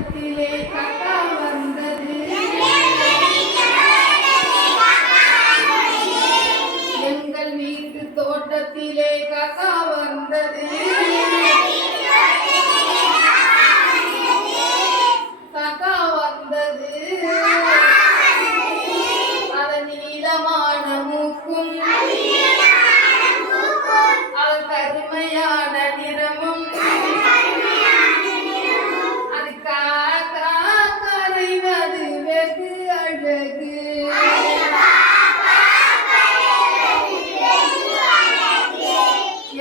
காக்கா வந்தது எங்கள் வீட்டு தோட்டத்திலே காக்கா வந்தது காக்கா வந்தது அதன் நீளமான மூக்கும் அதன் கருமையான நிறமும் அது காக்கா கரைவது வெகு அழகு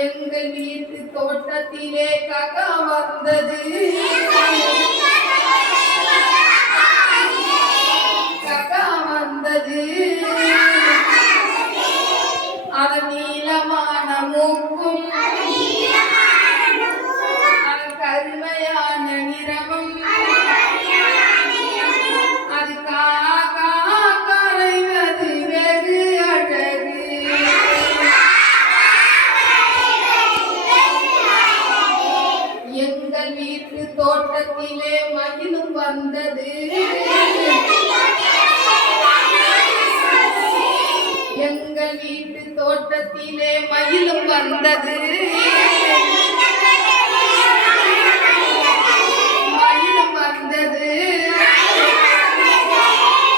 எங்கள் வீட்டு தோட்டத்திலே காக்கா வந்தது காக்கா வந்தது அதன் நீளமான மூக்கும் அதன் கருமையான நிறமும் அது காக்கா கரைவது வெகு அழகு எங்கள் வீட்டு தோட்டத்திலே மயிலும் வந்தது எங்கள் வீட்டு தோட்டத்திலே மயிலும் வந்தது மயிலும் வந்தது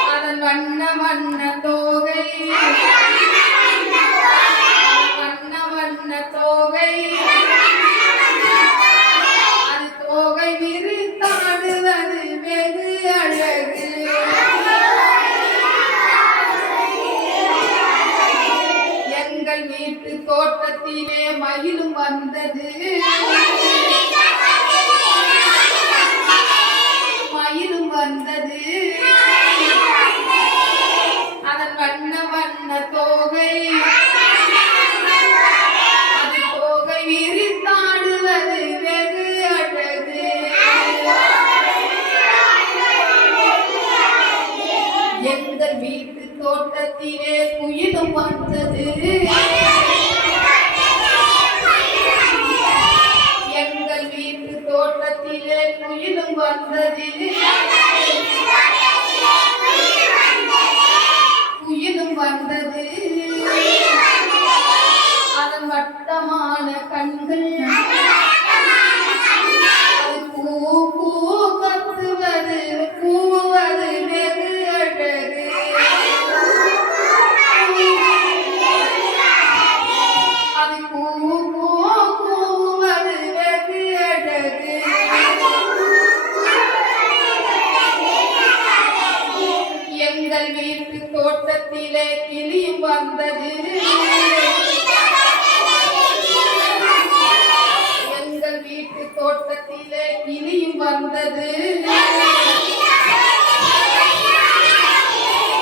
அதன் வண்ண வண்ண தோகை வண்ண வண்ண தோகை அது தோகை விரித்தாடுவது வெகு அழகு எங்கள் வீட்டு தோட்டத்திலே மயிலும் வந்தது மயிலும் வந்தது அதன் வண்ண வண்ண தோகை அது தோகை விரித்தாடுவது வெகு அழகு எங்கள் வீட்டு தோட்டத்திலே குயிலும் வந்தது எங்கள் வீட்டு தோட்டத்திலே குயிலும் வந்தது குயிலும் வந்தது அதன் வட்டமான கண்கள் அது பூ பூ கத்துவது கூவுவது வெகு அழகு அது பூ பூ கூவுவது வெகு அழகு எங்கள் வீட்டு தோட்டத்திலே கிளியும் வந்தது எங்கள் வீட்டு தோட்டத்திலே கிளியும் வந்தது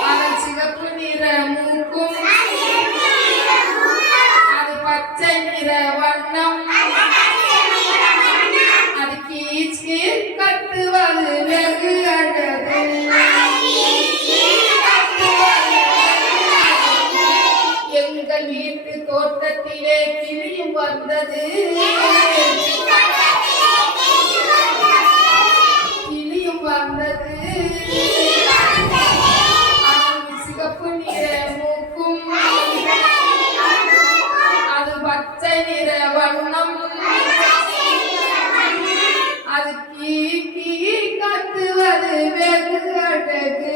அதன் சிகப்பு நிற மூக்கும் அது பச்சை நிற வண்ணம் அது கீச் கீச் கத்துவது வெகு அழகு எங்கள் வீட்டு தோட்டத்திலே கிளியும் வந்தது கிளியும் வந்தது அதன் சிகப்பு நிற மூக்கும் அது பச்சை நிற வண்ணம் அது கீ கீ கத்துவது வெகு அழகு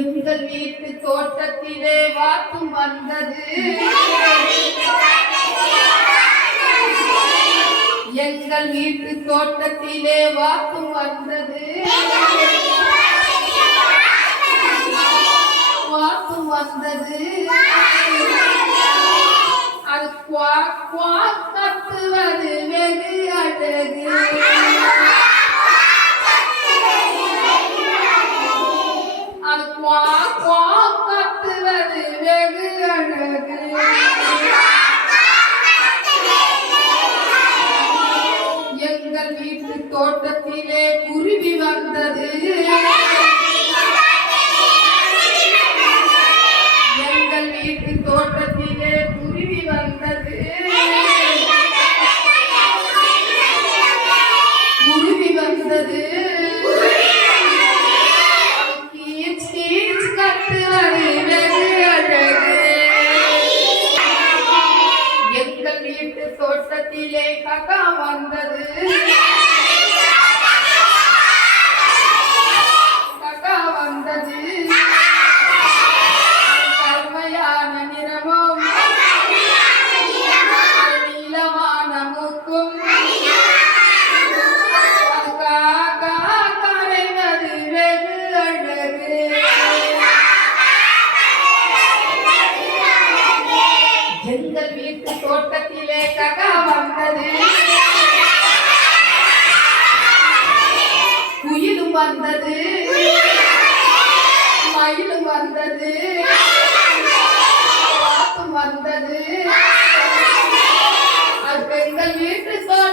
எங்கள் வீட்டு தோட்டத்திலே வாத்தும் வந்தது எங்கள் வீட்டு தோட்டத்திலே வாத்தும் வந்தது வாத்தும் வந்தது அது குவாக் குவாக் கத்துவது வெகு அழகு அது குவாக் குவாக் கத்துவது வெகு அழகு எங்கள் வீட்டு தோட்டத்திலே குருவி வந்தது எங்கள் வீட்டு தோட்டத்திலே குருவி வந்தது தோட்டத்திலே காக்கா வந்தது காக்கா வந்தது கருமையான நிறமும் நீளமான மூக்கும் காக்கா கரைவது வெகு அழகு எங்கள் வீட்டு தோட்டத்திலே காக்கா வந்தது குயிலும் வந்தது மயிலும் வந்தது